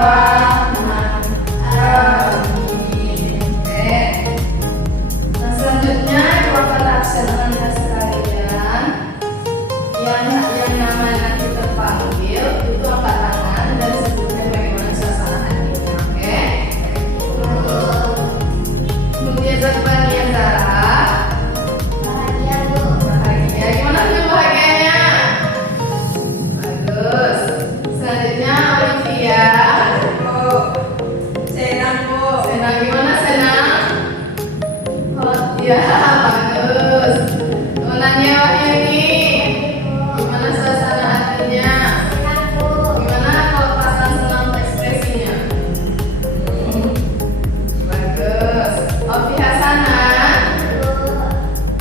Rahman. Amin. Oke. Nah, selanjutnya kelompok aksara Anda sekalian yang nama nanti terpanggil itu angkat tangan dan sebutkan bagaimana suasana hatinya. Oke. Kemudian Zakbania Zara. Bahagia, Bu. Bahagia. Gimana tuh bahagianya? Bagus. Selanjutnya Olivia. Senang, Bu. Senang, gimana senang? Oh iya, bagus. Temenannya Wahyuni, gimana suasana hatinya? Senang, Bu. Gimana kalau pasangan senang ekspresinya? Bagus. Ovi Hasanah,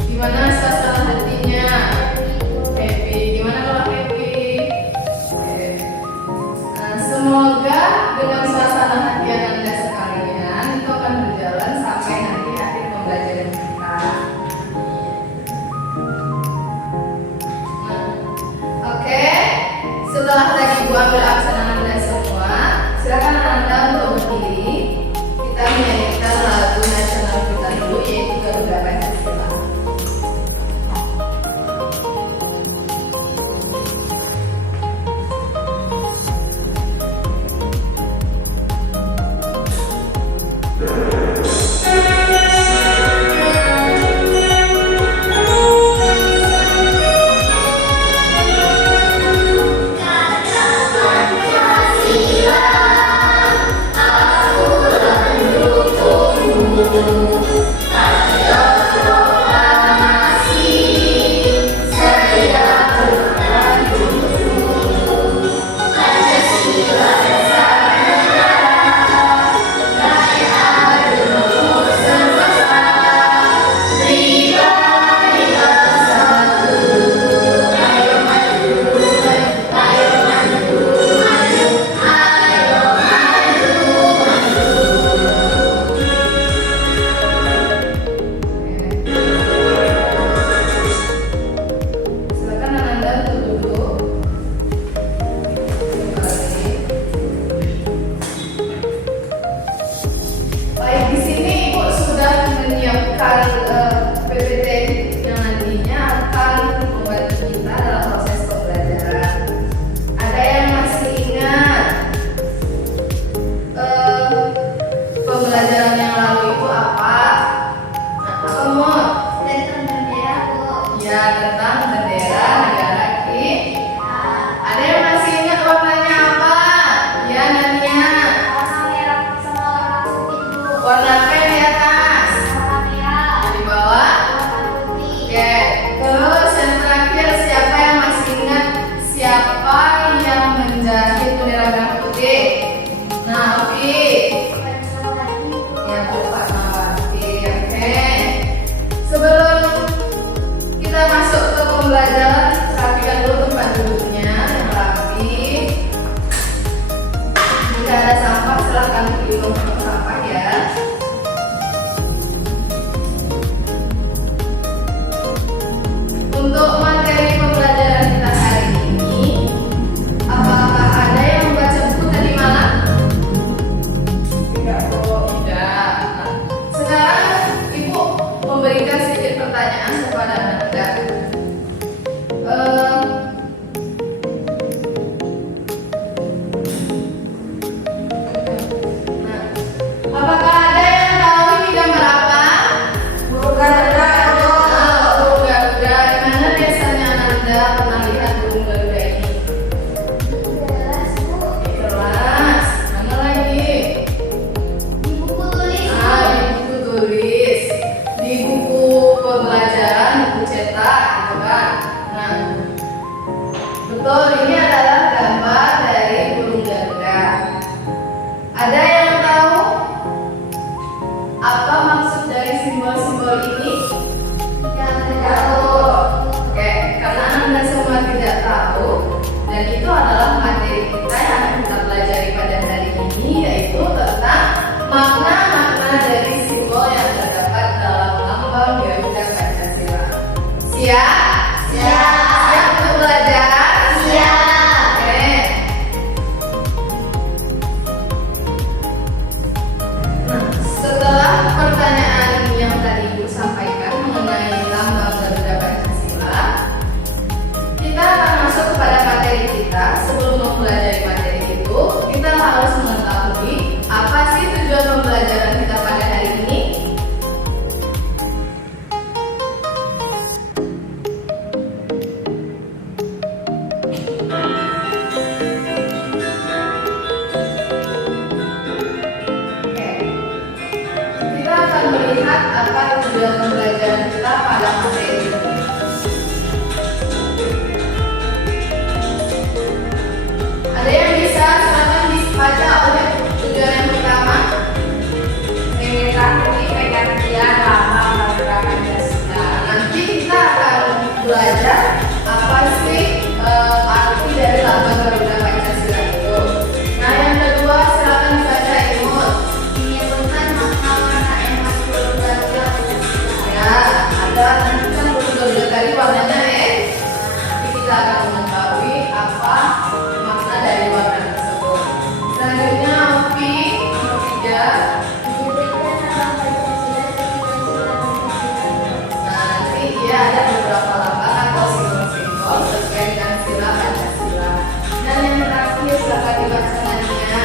gimana suasana hatinya? Happy. Gimana kalau happy? Oke. Nah, semoga dengan suasana hati Anda sekalian itu akan berjalan sampai nanti akhir pembelajaran kita. Nah, oke. Setelah tadi Bu ambil aksara Anda semua, silakan Anda untuk berdiri. Kita menyanyikan lagu nasional kita dulu, yaitu Garuda Pancasila. Silakan Anda untuk duduk. Baik, di sini Ibu sudah menyiapkan PPT yang nantinya akan membantu kita dalam proses pembelajaran. Ada yang masih ingat pembelajaran yang lalu itu apa? Nah, apa Mo? Tentang bendera, Bu. Ya, tentang bendera negara kita. Ada yang masih ingat warnanya apa? Ya, Nania. Warna merah sama warna putih, Bu. Warna apa yang di atas? Warna merah. Di bawah? Warna putih. Oke. Terus yang terakhir, siapa yang masih ingat siapa yang menjahit bendera merah putih? Nah, Ovi. Warna Bu. Ya, Bu Fatmawati. Oke. Sebelum kita masuk ke pembelajaran, rapikan dulu tempat duduknya yang rapi. Jika ada sampah, silahkan dibuang ke sampah ya. Untuk materi pembelajaran kita hari ini, apakah ada yang membaca buku tadi malam? Tidak, kok. Tidak. Nah, sekarang Ibu memberikan sedikit pertanyaan kepada Anda. Nah, apakah ada yang tahu ini gambar apa? Burung Garuda, Bu. Burung Garuda. Di mana biasanya Anda pernah lihat burung Garuda ini? Jelas, Bu. Di kelas. Mana lagi? Di buku tulis, Bu. Di buku tulis, di buku pembelajaran, buku cetak, gitu kan? Nah, betul, ini adalah gambar dari burung Garuda. Ada yang tahu apa maksud dari simbol-simbol ini? Tidak Tahu. Oke, karena Anda semua tidak tahu, dan itu adalah materi kita yang akan kita pelajari pada hari ini, yaitu tentang makna-makna dari simbol yang terdapat dalam lambang Garuda Pancasila. Siap? Siap. Siap untuk belajar? Siap. Oke. melihat apa tujuan pembelajaran kita pada materi ini. Ada yang bisa silakan dibaca oleh tujuan yang pertama. Mengetahui pengertian lambang Garuda Pancasila. Nanti kita akan belajar apa sih arti dari lambang Garuda Pancasila itu. Nah, yang kedua silakan dibaca Imut. Menyebutkan makna warna emas burung Garuda Pancasila. Ya, ada nanti kan burung Garuda tadi warnanya nanti kita akan mengetahui apa makna dari warna tersebut. Selanjutnya Ovi nomor 3. Menyebutkan lambang Pancasila dan cita-cita Pancasila. Nah, nanti dia ada beberapa lambang atau simbol-simbol sesuai dengan sila Pancasila. Dan yang terakhir silakan dibaca Nania.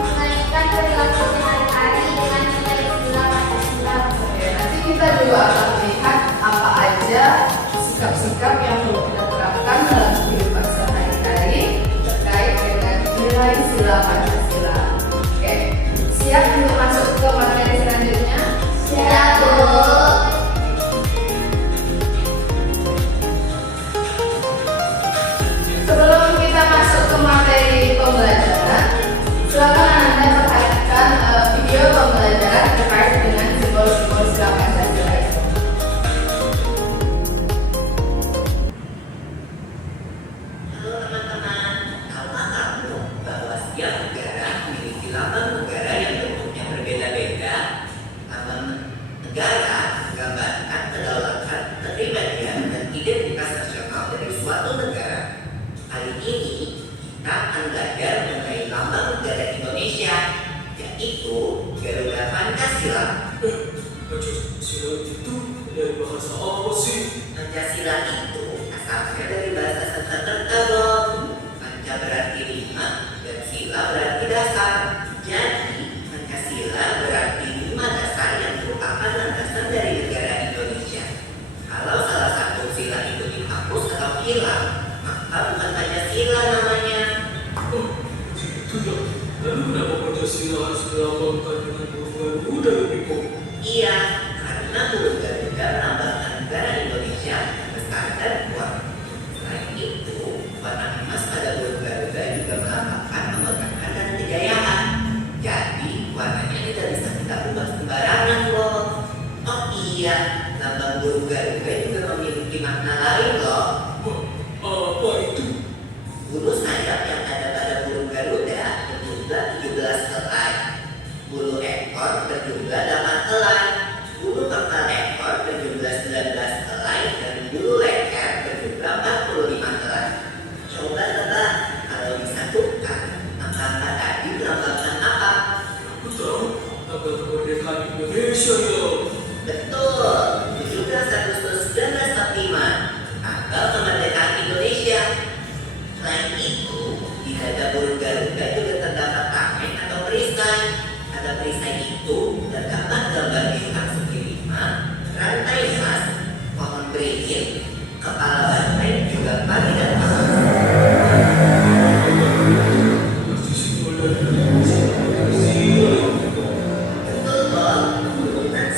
Mengaitkan perilaku sehari-hari dengan nilai-nilai Pancasila. Oke, nanti kita juga akan melihat apa aja sikap-sikap yang perlu kita terapkan dalam kehidupan sehari-hari terkait dengan nilai sila Pancasila. Oke, siap untuk masuk ke materi selanjutnya? Siap, Bu. Sebelum kita masuk ke materi pembelajaran, silakan Anda perhatikan video pembelajaran terkait dengan simbol-simbol sila Pancasila itu. Halo teman-teman, tahukah kamu bahwa setiap negara memiliki lambang negara yang bentuknya berbeda-beda? Lambang negara menggambarkan kedaulatan, kepribadian, dan identitas nasional dari suatu negara. Kali ini kita akan belajar mengenai lambang negara Indonesia, yaitu Garuda Pancasila. Pancasila itu dari bahasa apa sih? Pancasila itu asalnya dari bahasa Sanskerta, Bob. Panca berarti 5 dan sila berarti dasar. Jadi Pancasila berarti 5 dasar yang merupakan landasan dari negara Indonesia. Kalau salah satu sila itu dihapus atau hilang, maka bukan Pancasila namanya. Oh, begitu ya. Lalu kenapa Pancasila harus dilambangkan dengan burung Garuda ya, Biko? Iya, karena burung Garuda melambangkan negara Indonesia yang besar dan kuat. Selain itu, warna emas pada burung Garuda juga melambangkan kemegahan dan kejayaan. Jadi, warnanya tidak bisa kita ubah sembarangan loh. Oh iya, lambang burung Garuda juga memiliki makna lain loh. Wah, apa itu? Bulu sayap yang ada pada burung Garuda berjumlah 17 helai. Bulu ekor berjumlah 8 helai. Bulu pangkal ekor berjumlah 19 helai dan bulu leher berjumlah 45 helai. Coba tebak, kalau disatukan, maka angka tadi melambangkan apa? Aku tahu, tanggal kemerdekaan Indonesia ya. Betul, 17 Agustus 1945, tanggal kemerdekaan Indonesia. Selain itu, di dada burung Garuda juga terdapat tameng atau perisai. Pada perisai itu terdapat gambar bintang segi 5, rantai emas, pohon beringin, kepala banteng, juga pari dan emas. Masih simbol dari Pancasila ya, Biko. Betul, Bob. Burung dan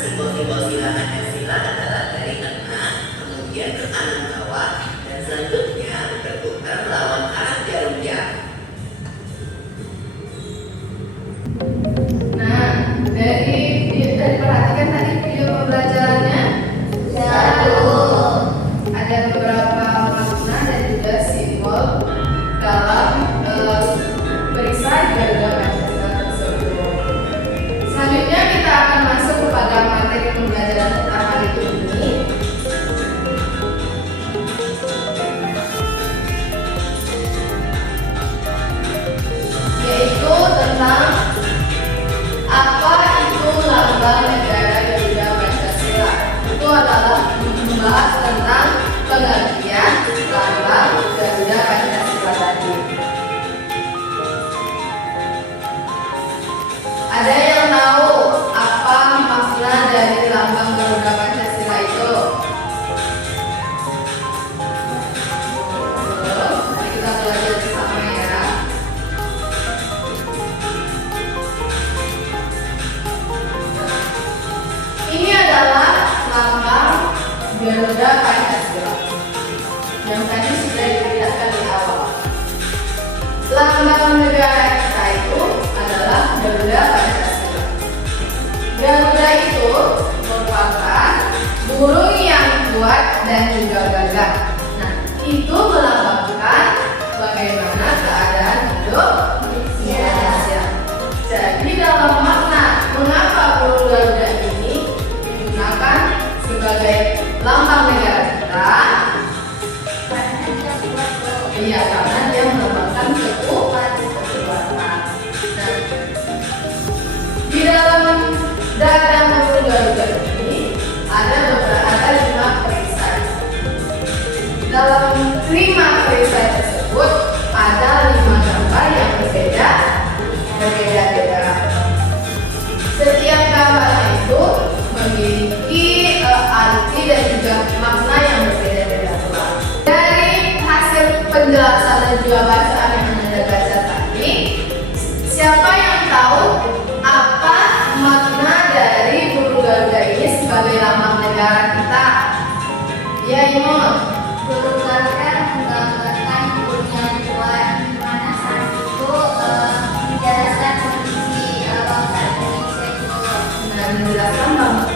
Garuda Pancasila yang tadi sudah diperlihatkan di awal. Lambang negara kita itu adalah Garuda Pancasila. Garuda itu merupakan burung yang kuat dan juga gagah. Nah, itu melambangkan bagaimana keadaan hidup Indonesia. Jadi dalam makna mengapa burung Garuda ini digunakan sebagai lambang negara kita? Iya, karena dia melambangkan kekuatan. Nah, di dalam dada burung Garuda ini ada 5 perisai. Dalam 5 perisai tersebut ada 5 gambar yang berbeda-beda. Setiap gambarnya itu memiliki arti dan juga makna yang berbeda-beda. Dari hasil penjelasan dan juga bacaan yang Anda baca tadi, siapa yang tahu apa makna dari burung Garuda ini sebagai lambang negara kita? Ya, Imon. Burung Garuda menggambarkan burung yang kuat, di mana saat itu menjelaskan kondisi bangsa Indonesia itu. Nah, menjelaskan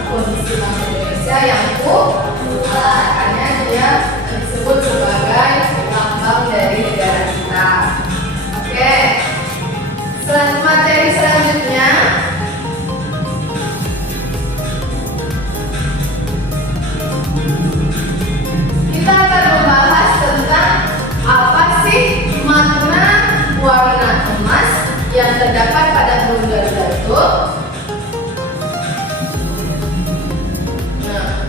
kondisi bangsa Indonesia yang kuat, makanya dia disebut sebagai lambang dari negara kita. Oke, materi selanjutnya kita akan membahas tentang apa sih makna warna emas yang terdapat pada burung Garuda itu. Nah,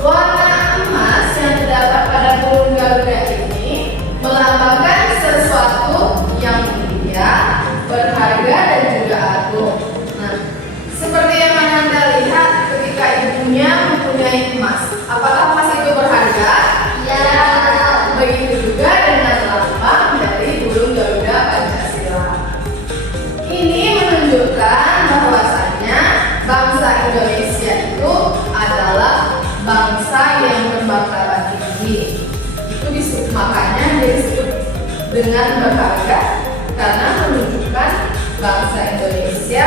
warna emas yang terdapat pada burung Garuda ini melambangkan sesuatu yang mulia, berharga dan juga agung. Nah, seperti yang Anda lihat ketika ibunya mempunyai emas, apakah emas itu berharga? Ya. Begitu juga dengan lambang dari burung Garuda Pancasila. Ini menunjukkan bahwasanya bangsa Indonesia itu adalah bangsa yang bermartabat tinggi. Makanya dia disebut dengan berharga, karena menunjukkan bangsa Indonesia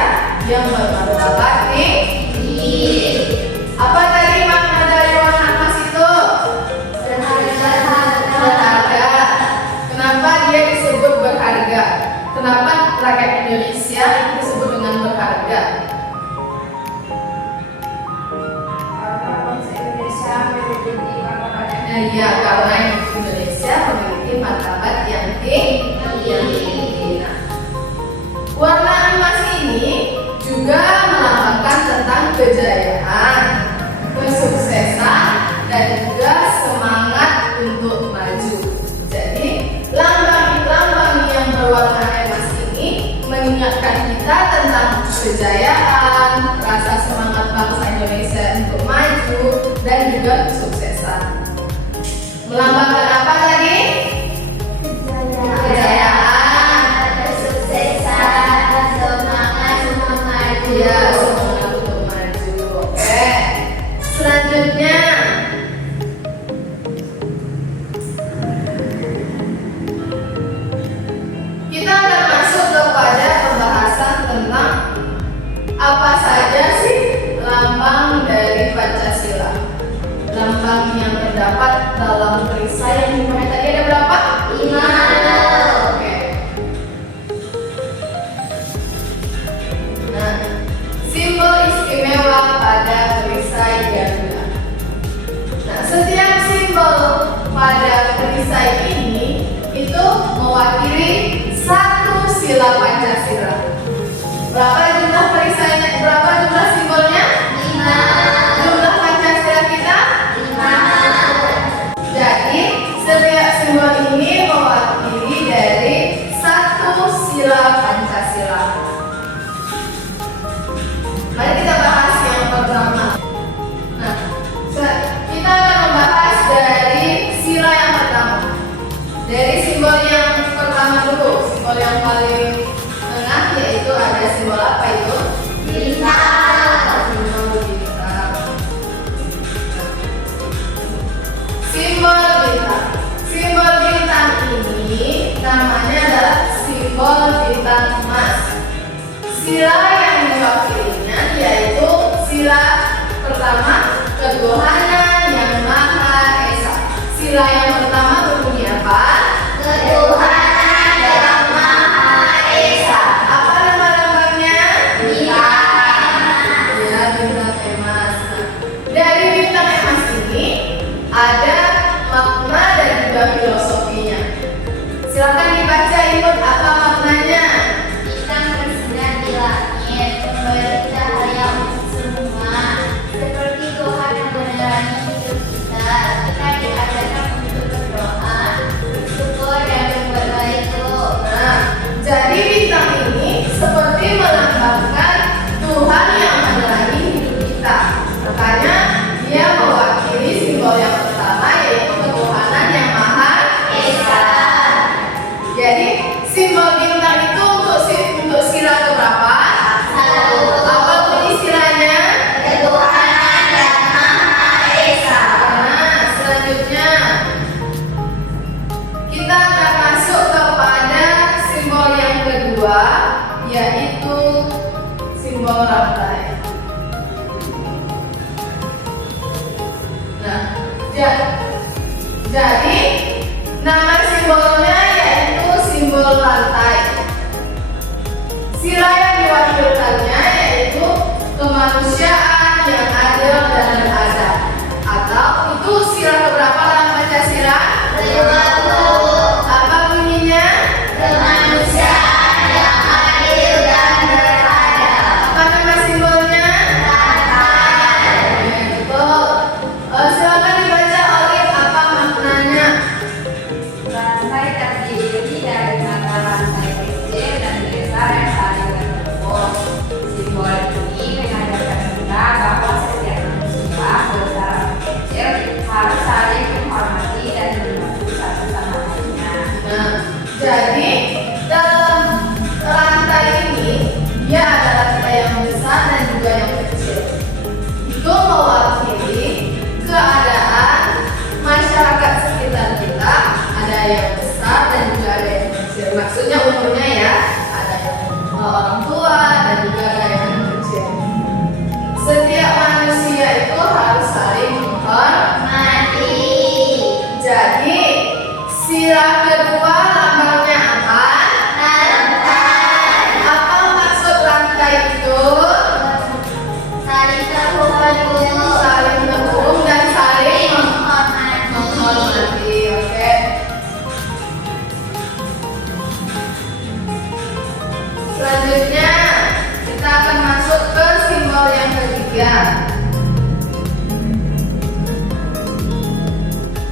yang bermartabat tinggi. Apa tadi makna dari warna emas itu? Berharga. Kenapa dia disebut berharga? Kenapa rakyat Indonesia disebut dengan berharga? Karena bangsa Indonesia memiliki martabat yang Iya, karena Indonesia memiliki martabat yang tinggi. Nah, warna emas ini juga melambangkan tentang kejayaan, kesuksesan, dan juga semangat untuk maju. Jadi, lambang yang berwarna emas ini mengingatkan kita tentang kejayaan, rasa semangat bangsa Indonesia untuk maju, dan juga kesuksesan. Melambangkan apa tadi? Kejayaan, kesuksesan, semangat untuk maju. ya, semangat untuk maju. Oke, selanjutnya kita akan masuk kepada pembahasan tentang apa saja sih lambang dari Pancasila. Lambang yang terdapat dalam perisai yang dimana tadi ada berapa? 5. Oke. Nah, simbol istimewa pada perisai Garuda. Nah, setiap simbol pada perisai ini itu mewakili satu sila Pancasila. Berapa jumlah perisainya? Berapa jumlah simbolnya? 5. Jumlah Pancasila kita? 5. Jadi setiap simbol ini mewakili dari satu sila Pancasila. Mari kita bahas yang pertama. Nah, kita akan membahas dari sila yang pertama. Dari simbol yang pertama dulu, simbol yang paling tengah yaitu ada simbol apa Sila yang diwakilinya yaitu sila pertama, ketuhanan yang Maha Esa. Sila yang pertama berbunyi apa? Ketuhanan yang Maha Esa. Apa nama lambangnya? Bintang. Ya, bintang emas. Nah, dari bintang emas ini ada makna dan juga filosofinya. Silakan dibaca ikut apa maknanya. Bintang bersinar di langit, memberi cahaya untuk semua. Seperti Tuhan yang menerangi hidup kita, kita diajarkan untuk berdoa, bersyukur dan berbuat baik, Bu. Nah, jadi bintang ini seperti melambangkan Tuhan yang menerangi hidup kita. Makanya dia mewakili simbol yang pertama yaitu ketuhanan yang Maha Esa. Jadi simbol bintang itu untuk sila keberapa? Satu. Apa bunyi silanya? Ketuhanan yang Maha Esa. Nah, selanjutnya kita akan masuk kepada simbol yang kedua yaitu simbol rantai. Nah, jadi nama simbolnya yaitu simbol rantai. Sila yang diwakilkannya yaitu kemanusiaan yang adil dan beradab. Atau itu sila keberapa dalam Pancasila? Kedua, Bu. Apa bunyinya? Kemanusiaan yang adil dan beradab. Apa nama simbolnya? Rantai. Ya, betul. Silakan dibaca oleh apa maknanya. Rantai terdiri dari mata rantai kecil dan besar yang saling terhubung. Simbol ini mengajarkan kita bahwa setiap manusia, besar atau kecil, harus saling menghormati dan membantu satu sama lainnya. Nah, jadi dalam rantai ini dia ada rantai yang besar dan juga yang kecil. Itu mewakili keadaan masyarakat sekitar kita, ada yang besar dan juga ada yang kecil. Maksudnya umurnya ya, ada yang orang tua dan juga ada yang kecil. Setiap manusia itu harus saling menghormati. Jadi sila kedua lambangnya apa? Rantai. Apa maksud rantai itu? Saling terhubung. Saling terhubung dan saling Menghormati. menghormati. Oke. Selanjutnya kita akan masuk ke simbol yang ketiga.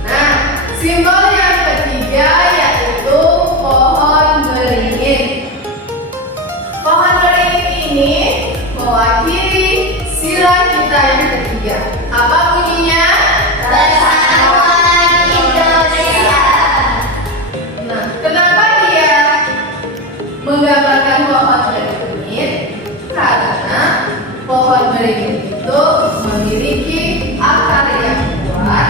Nah, simbol yang ketiga yaitu pohon beringin. Pohon beringin ini mewakili sila kita yang ketiga. Apa bunyinya? Persatuan Indonesia. Nah, kenapa dia menggambarkan pohon beringin? Karena pohon beringin itu memiliki akar yang kuat,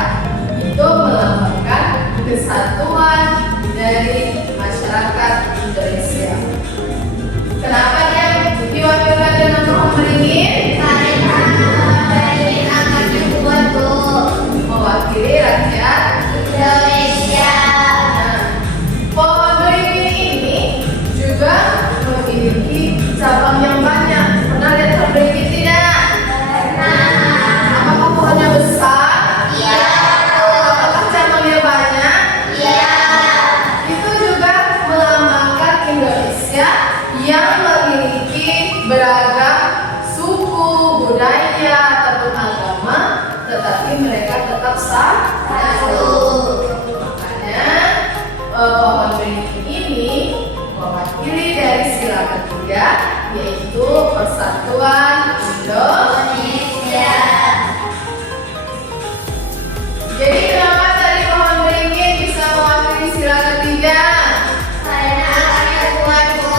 itu melambangkan kesatuan dari masyarakat Indonesia. Kenapa dia diwakilkan dengan pohon beringin? Karena beringin akarnya kuat, Bu. Mewakili rakyat Indonesia. Nah, pohon beringin ini juga memiliki cabang yang banyak. Pernah lihat pohon beringin tidak? Apakah pohonnya besar? Iya. Apakah cabangnya banyak? Iya. Itu juga melambangkan Indonesia yang memiliki beragam suku, budaya, ataupun agama, tetapi mereka tetap satu. Makanya pohon beringin ini mewakili dari sila ketiga yaitu persatuan Indonesia. Jadi kenapa tadi pohon beringin bisa mewakili sila ketiga? Karena akarnya kuat, Bu.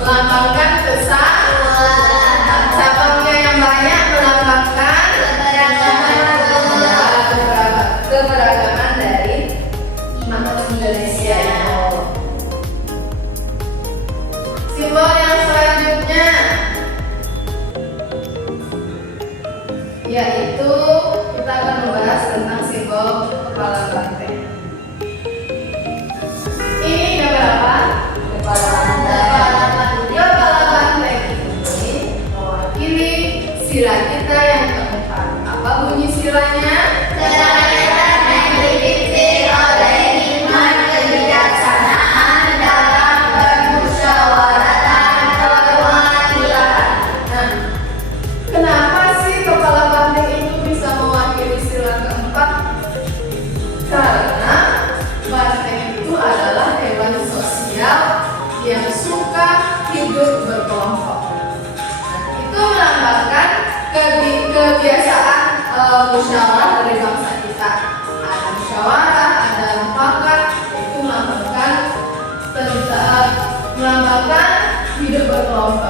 Melambangkan kesatuan. Cabangnya yang banyak melambangkan Keberagaman, Bu. keberagaman dari Indonesia itu. Simbol yang selanjutnya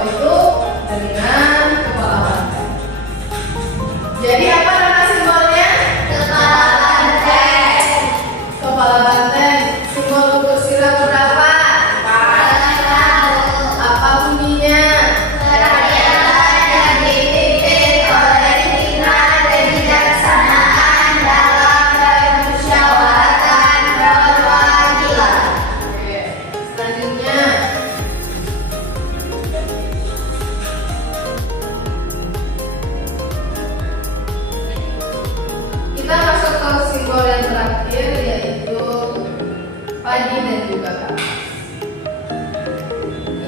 itu dengan kepala banteng. Jadi apa nama simbolnya? Kepala banteng. Kepala banteng. Simbol untuk sila berapa? Apa bunyinya? Kerakyatan yang dipimpin oleh hikmat kebijaksanaan dalam permusyawaratan perwakilan. Oke, selanjutnya kita masuk ke simbol yang terakhir, yaitu padi dan juga kapas.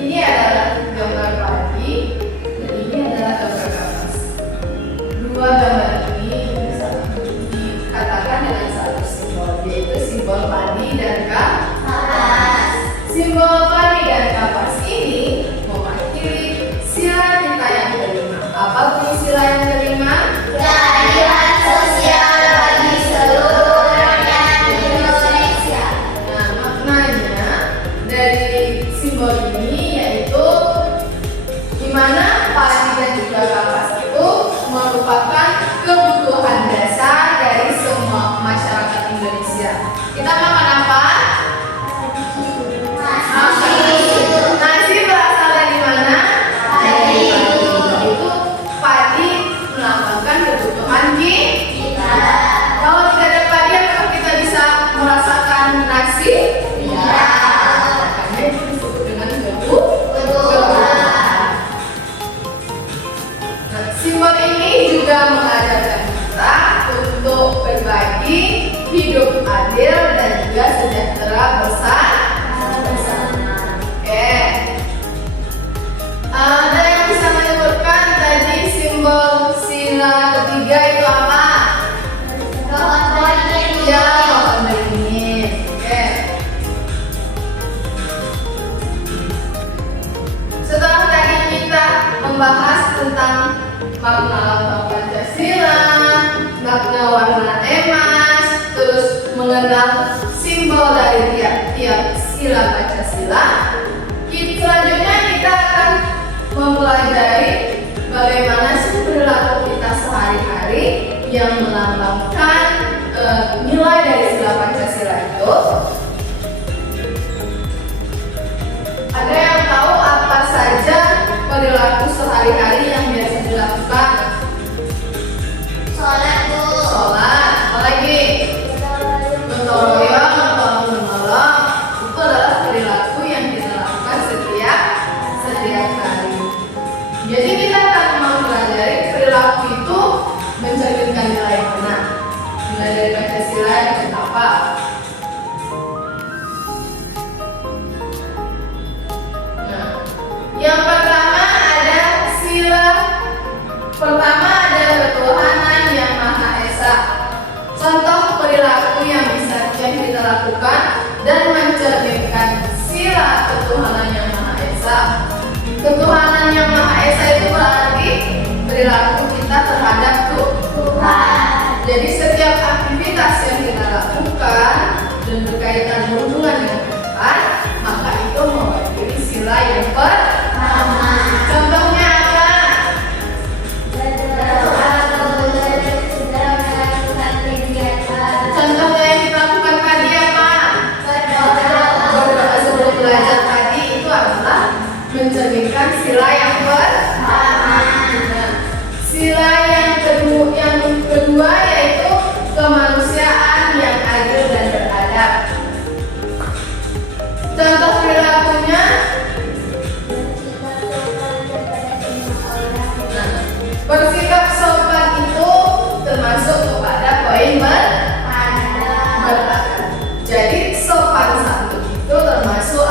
Ini adalah gambar padi dan ini adalah gambar kapas. Dua gambar ini bisa dikatakan dengan satu simbol, yaitu simbol padi dan kapas. Simbol padi dan kapas ini mewakili sila kita yang kelima. Apa bunyi sila yang kelima? Keadilan sosial bagi seluruh rakyat Indonesia. Nah, maknanya dari simbol ini yaitu di mana padi dan juga kapas itu merupakan kebutuhan dasar dari semua masyarakat Indonesia. Kita makan apa? Nasi berasal dari mana? Dari padi. Itu padi melambangkan kebutuhan kita. Kalau tidak ada padi, apakah kita bisa merasakan nasi? Tidak. Makanya itu disebut dengan kebutuhan. Nah, simbol ini juga mengajarkan kita untuk berbagi, hidup adil dan juga sejahtera bersama. Oke. Ada yang bisa menyebutkan tadi simbol sila ketiga itu apa? Ya, pohon beringin. Oke. Setelah tadi kita membahas tentang makna lambang Pancasila, makna warna emas, terus mengenal simbol dari tiap-tiap sila Pancasila. Selanjutnya kita akan mempelajari bagaimana sih perilaku kita sehari-hari yang melambangkan nilai dari sila Pancasila itu. Ada yang tahu apa saja perilaku sehari-hari yang biasa dilakukan? Sholat Bu. Sholat, apa lagi? Gotong royong, tolong menolong. Itu adalah perilaku yang kita lakukan setiap hari. Jadi kita akan mempelajari perilaku itu mencerminkan nilai mana? Nilai dari Pancasila yang apa? Nah, yang pertama ada sila pertama ada ketuhanan yang Maha Esa. Contoh perilaku yang bisa kita lakukan dan mencerminkan sila ketuhanan yang Maha Esa. Ketuhanan yang Maha Esa itu berarti perilaku kita terhadap Tuhan. Jadi setiap aktivitas yang kita lakukan dan berkaitan berhubungan dengan Tuhan, maka itu mewakili sila yang pertama. Contohnya apa? Contohnya yang kita lakukan tadi apa? Berdoa sebelum belajar tadi itu adalah mencerminkan sila yang pertama. Nah, sila yang kedua yaitu kemanusiaan yang adil dan beradab. Contoh perilakunya, bersikap sopan itu termasuk kepada poin beradab. Jadi sopan santun itu termasuk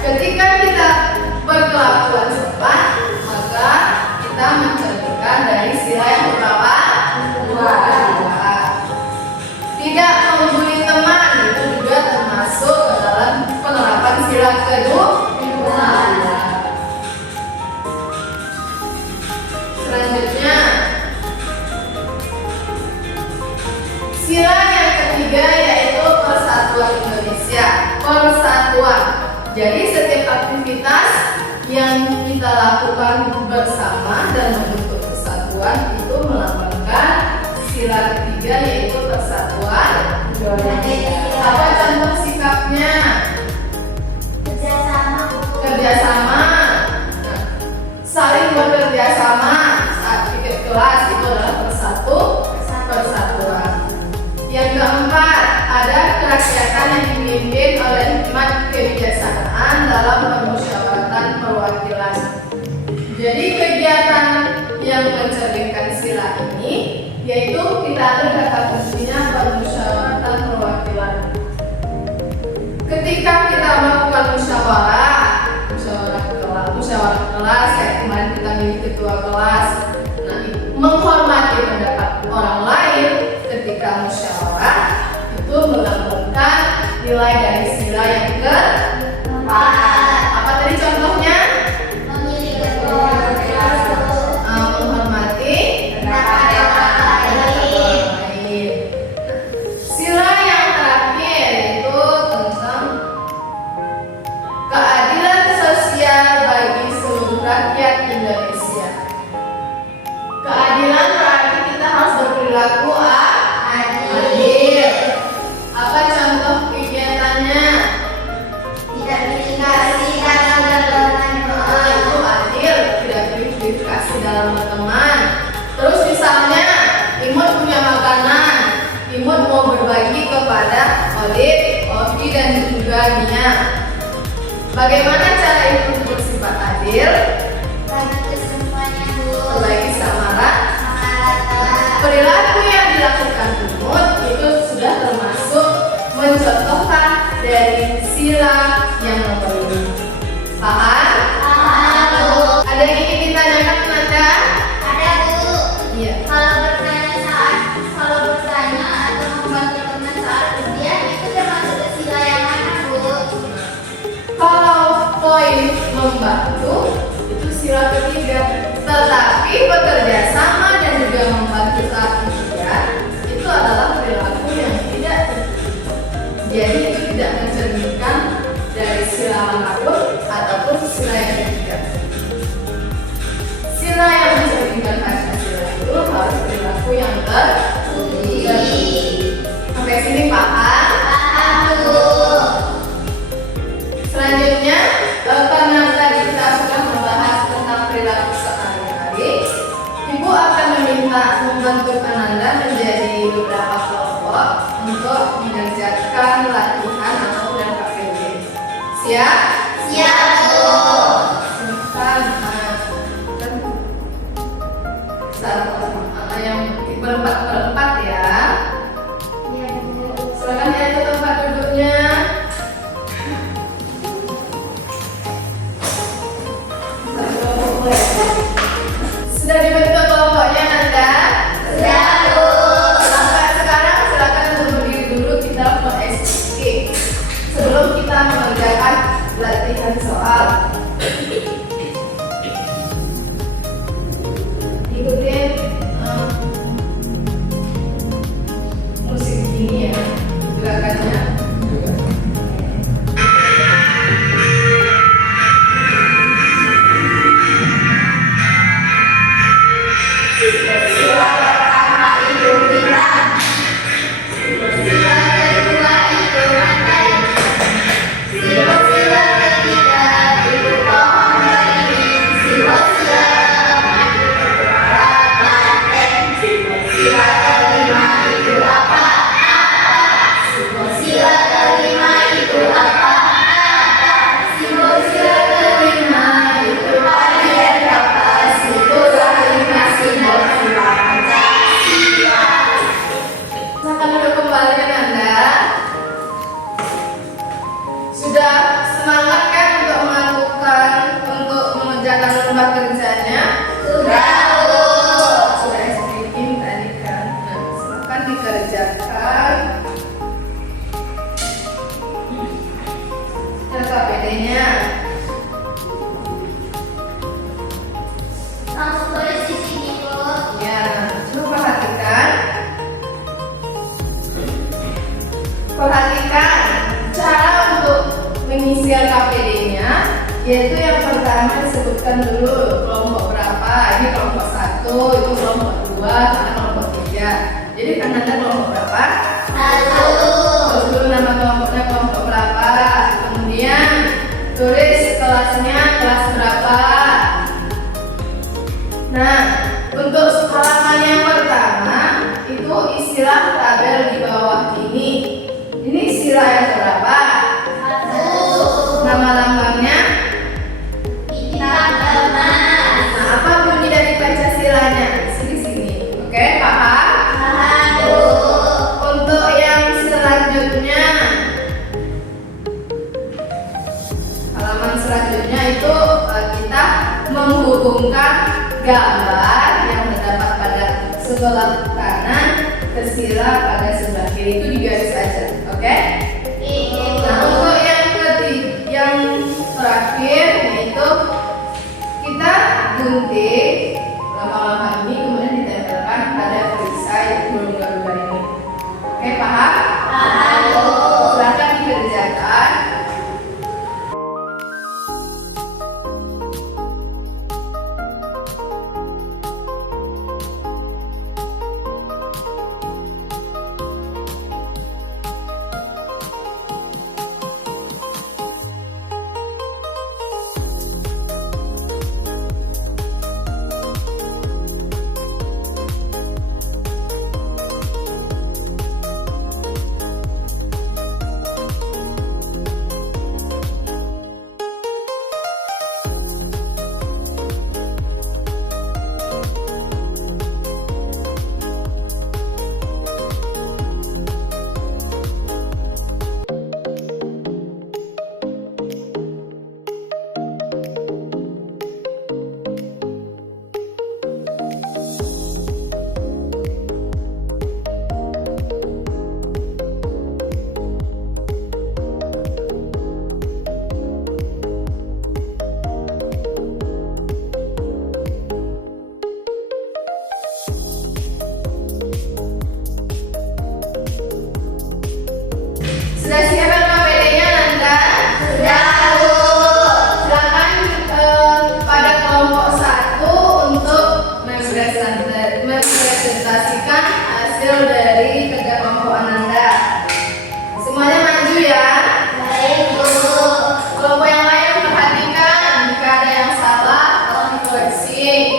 ketika kita berkelakuan sopan, maka kita mencerminkan dari sila yang berapa? Dua. Tidak membuli teman itu juga termasuk ke dalam penerapan sila kedua. Selanjutnya, sila yang ketiga yaitu persatuan Indonesia. Persatuan. Jadi setiap aktivitas yang kita lakukan bersama dan membentuk kesatuan itu melambangkan sila ketiga, yaitu persatuan. Apa contoh sikapnya? Kerjasama. Nah, saling bekerja sama saat ikut kelas itu adalah persatuan. Yang keempat, ada kerakyatan yang dipimpin oleh hikmat kebijaksanaan dalam permusyawaratan perwakilan. Jadi kegiatan yang mencerminkan sila ini yaitu kita ada kata kuncinya permusyawaratan perwakilan. Ketika kita melakukan musyawarah kelas, kayak kemarin kita milih ketua kelas, nah, menghormati pendapat orang lain ketika musyawarah itu melambangkan nilai dari sila yang keempat. Apa tadi contohnya? Menghormati pendapat orang lain. Sila yang terakhir yaitu tentang keadilan sosial bagi seluruh rakyat Indonesia. Keadilan berarti kita harus berperilaku adil. Apa contoh kegiatannya? Tidak verifikasi dalam berteman. Itu adil, tidak verifikasi dalam berteman. Terus misalnya Imut punya makanan, Imut mau berbagi kepada Odit, Ovi, dan juga Nia. Bagaimana cara Imut bersifat adil? Bagi ke semuanya, Bu. Berbagi sama rata. Sama rata. Perilaku yang dilakukan Imut itu sudah termasuk mencontohkan dari sila yang nomor 5. Paham? Paham, Bu. Ada yang ingin ditanyakan Nanda? Ada, Bu. Iya. Kalau bertanya atau membantu teman saat ujian itu termasuk ke sila yang mana, Bu? Kalau poin membantu itu sila ketiga, tetapi bekerja sama dan juga membantu saat ujian itu adalah perilaku yang tidak jadi itu tidak mencerminkan dari sila manapun ataupun sila yang ketiga. Sila yang mencerminkan Pancasila itu harus perilaku yang terpuji. Sampai sini paham? Paham, Bu. Selanjutnya, karena tadi kita sudah membahas tentang perilaku sehari-hari, Ibu akan meminta membantu Ananda menjadi beberapa kelompok untuk mengerjakan latihan atau KPD. Siap? Siap, Bu. Silahkan, yang berempat ya. Iya, Bu. Silakan diatur tempat duduknya. Sudah dibentuk kelompoknya Nanda? Sudah, Bu. Sampai sekarang silakan untuk berdiri dulu, kita SK sebelum kita mengerjakan latihan soal. Ikutin musik ini ya, gerakannya. Sila pertama itu bilang, sila kedua itu rantai, sila ketiga itu pohon beringin, sila keempat itu berat banteng, sila kelima itu apa? Sila kelima itu apa? Sila kelima itu bagian kapas, itu kelima simbol sila Pancasila. Silakan duduk kembali Nanda. Sudah semangat kan untuk mengerjakan lomba kerjanya? Sudah, Bu. Sudah speaking tadi kan. Nah, silakan dikerjakan. KPD-nya. Langsung tulis di sini, Bu. Ya, coba perhatikan. Perhatikan cara untuk mengisi KPD-nya yaitu yang pertama disebutkan dulu kelompok berapa. Ini kelompok 1, itu kelompok 2, karena kelompok 3. Jadi kan ada kelompok berapa? 1. Dulu nama kelompoknya kelompok berapa. Kemudian tulis kelasnya kelas berapa. Nah, untuk halaman yang pertama itu istilah tabel di bawah ini. Ini istilah yang berapa? 1. Nama lambangnya. Bintang 5. Nah, apa bunyi dari Pancasilanya? Sini. Oke, paham? Paham. Untuk yang selanjutnya, halaman selanjutnya itu kita menghubungkan gambar yang terdapat pada sebelah kanan ke sila pada sebelah kiri, itu digaris aja, oke? Nah, untuk yang terakhir yaitu kita gunting lama-lama ini kemudian ditempelkan pada perisai burung-burung ini. Oke, paham? Paham. Silakan dikerjakan. Sudah siap KPD-nya, Nanda? Sudah. Silakan pada kelompok 1 untuk mempresentasikan hasil dari kerja kelompok Ananda. Semuanya maju ya. Baik, Bu. Kelompok yang lain perhatikan, jika ada yang salah tolong dikoreksi.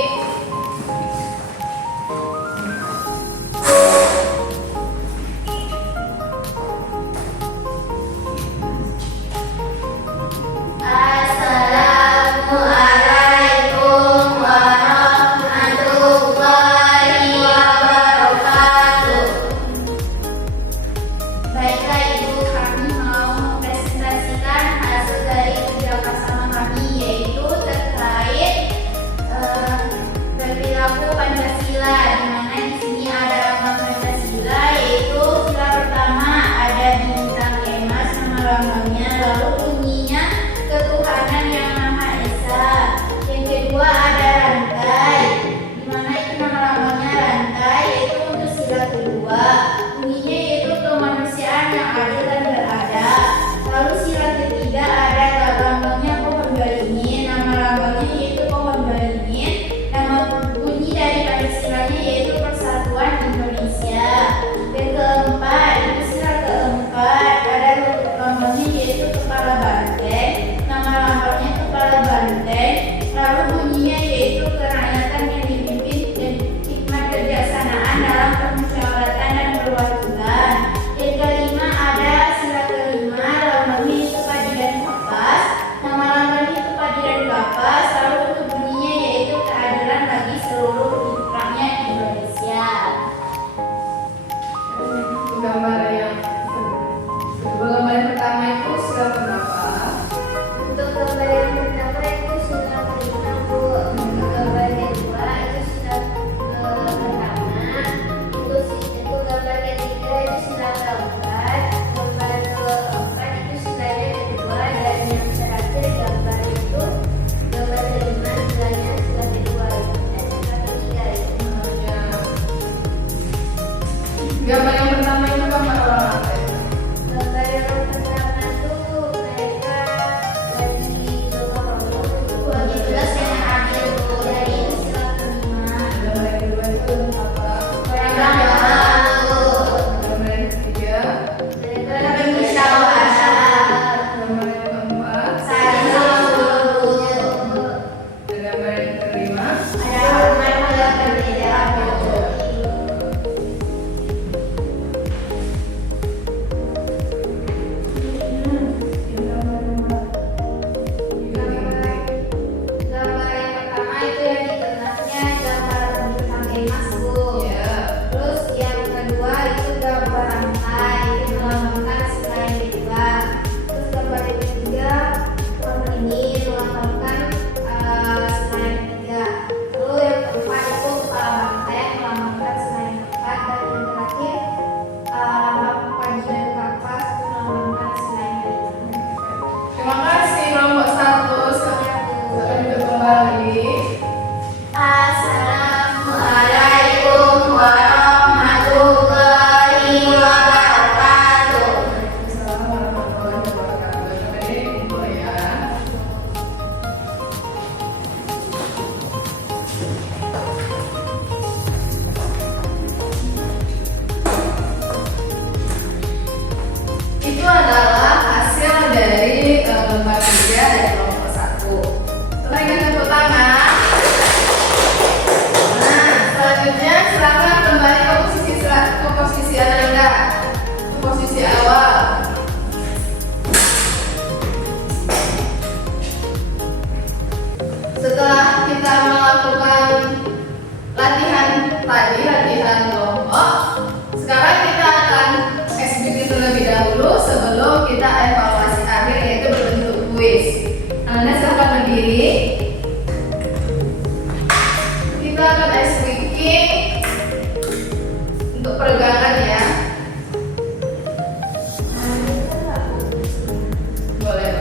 Assalamualaikum warahmatullahi wabarakatuh. Baiklah Ibu, kami mau mempresentasikan hasil dari kerja bersama kami, yaitu terkait perilaku Pancasila, di mana di sini ada lambang Pancasila, yaitu sila pertama ada bintang emas nama lambangnya, lalu bunyinya ketuhanan yang Maha Esa. Yang kedua ada rantai, di mana itu nama lambangnya rantai, yaitu untuk sila kedua, bunyinya yaitu kemanusiaan yang adil dan beradab. Lalu sila ketiga ada lambangnya pohon beringin, nama lambangnya yaitu pohon beringin. Nama bunyi dari Pancasilanya yaitu Persatuan Indonesia. Yang keempat, itu sila keempat ada lambangnya yaitu kepala banteng, nama lambangnya kepala banteng. Lalu bunyinya yaitu kerakyatan yang dipimpin dan hikmat kebijaksanaan dalam permusyawaratan dan perwakilan. Yang kelima ada sila kelima, lambangnya itu padi dan kapas, nama lambangnya itu padi dan kapas. Lalu untuk bunyinya yaitu keadilan bagi seluruh rakyat Indonesia. Gambar yang pertama itu sila berapa? Untuk gambar yang pertama itu sila kelima, Bu. Untuk gambar kedua itu sila pertama, itu gambar ketiga itu sila keempat, gambar keempat itu silanya kedua, dan yang terakhir gambar itu gambar kelima silanya sila kedua dan sila ketiga itu. Gambar yang pertama itu gambar orang apa itu? Gambar yang pertama tuh mereka lagi Itu adalah hasil dari lembar 3 dari kelompok 1. Setelah kita tepuk tangan, nah selanjutnya silakan kembali ke posisi Ananda, ke posisi awal. Setelah kita melakukan latihan tadi, latihan kelompok, sekarang kita akan exhibit terlebih dahulu sebelum kita evaluasi akhir, yaitu berbentuk kuis. Anda silakan berdiri. Kita akan ice breaking untuk peregangan ya. Boleh.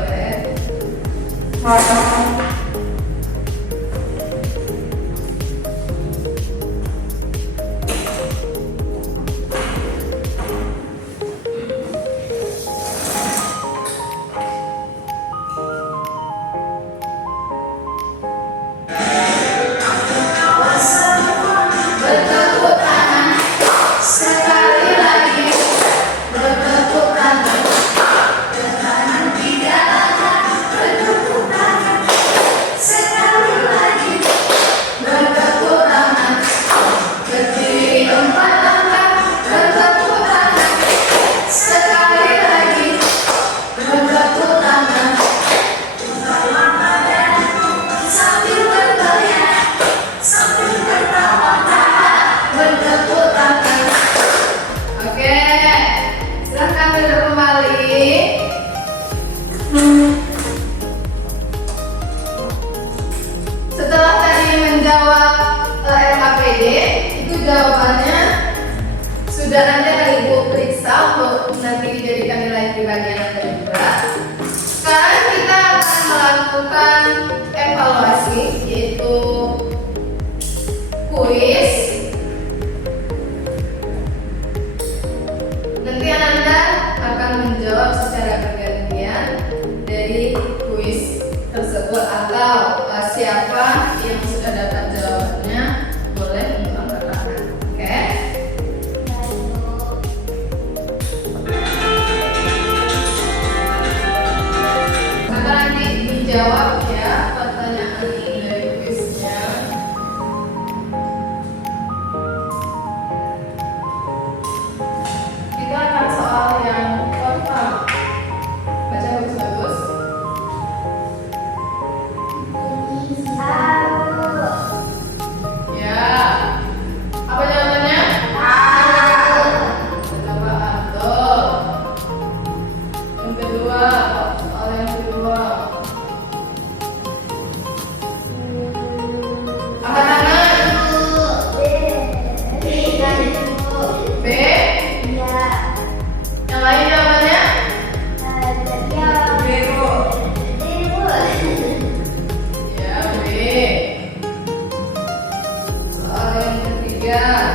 Bertepuk tangan sekali lagi, bertepuk tangan ke kanan 3 langkah, bertepuk tangan sekali lagi, bertepuk tangan ke kiri 4 langkah, bertepuk tangan sekali lagi, bertepuk tangan utama badan sambil berteriak, sambil bertawa, bertepuk tangan. Oke, silahkan duduk kembali. Setelah tadi menjawab LKPD, itu jawabannya sudah nanti akan Ibu periksa untuk nanti dijadikan nilai pribadi Anda juga. Sekarang kita akan melakukan evaluasi, yaitu kuis. Nanti Anda akan menjawab secara bergantian dari kuis tersebut, atau siapa yang sudah dapat jawabannya boleh untuk angkat tangan. Oke? Maka nanti dijawab ya pertanyaan dari kuisnya. Kita akan soal yang pertama. Baca bagus-bagus. Ya. Apa jawabannya? Coba betul. Yang kedua, soal yang kedua. Angkat tangan. B. Yang lain jawabannya? Ya, B. Soal yang ketiga.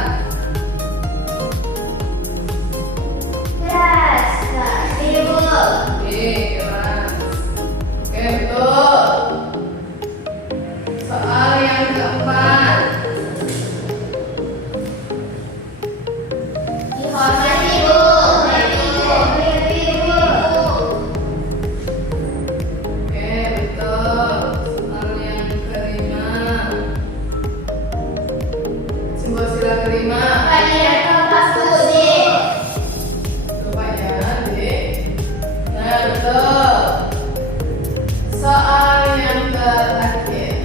B, keras. Oke, betul. Soal yang keempat. Oke, betul. Soal yang kelima. Simbol sila kelima. Coba ya, D. Nah, betul. Soal yang terakhir.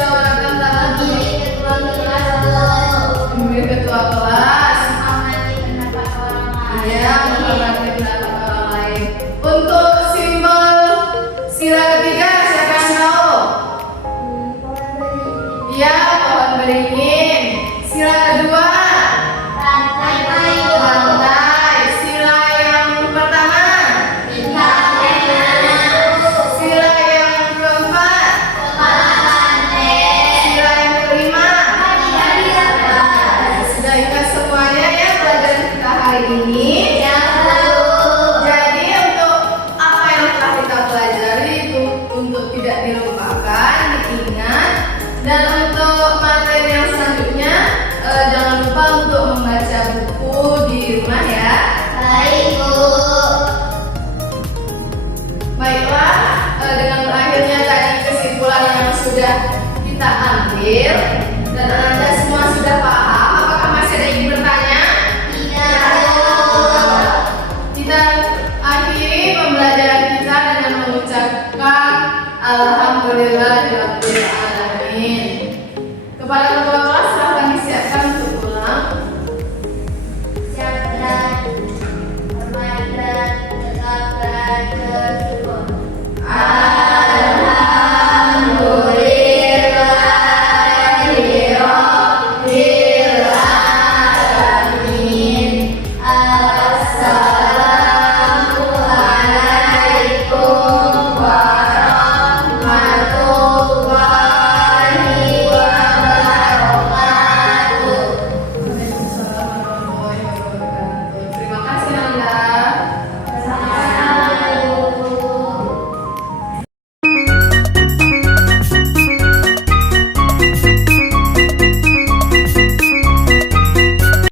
musyawarahkan tangan Memilih ketua kelas tuh. memilih ketua kelas. Menghormati pendapat orang lain. Ya, menghormati pendapat orang lain. Untuk simbol sila ketiga siapa yang tahu? Ya, pohon beringin. Sila kedua Rantai lantai. Sila yang pertama. Sila yang keempat. Sila yang kelima. Sudah ingat semuanya ya pelajaran kita hari ini. Jadi untuk apa yang telah kita pelajari itu untuk tidak dilupakan, diingat. Dan untuk materi yang selanjutnya jangan lupa untuk membaca buku di rumah ya. Baiklah, dengan berakhirnya tadi kesimpulan yang sudah kita ambil dan Anda semua sudah paham, apakah masih ada yang bertanya? Kita akhiri pembelajaran kita dengan mengucapkan alhamdulillahirabbil alamin. Kepada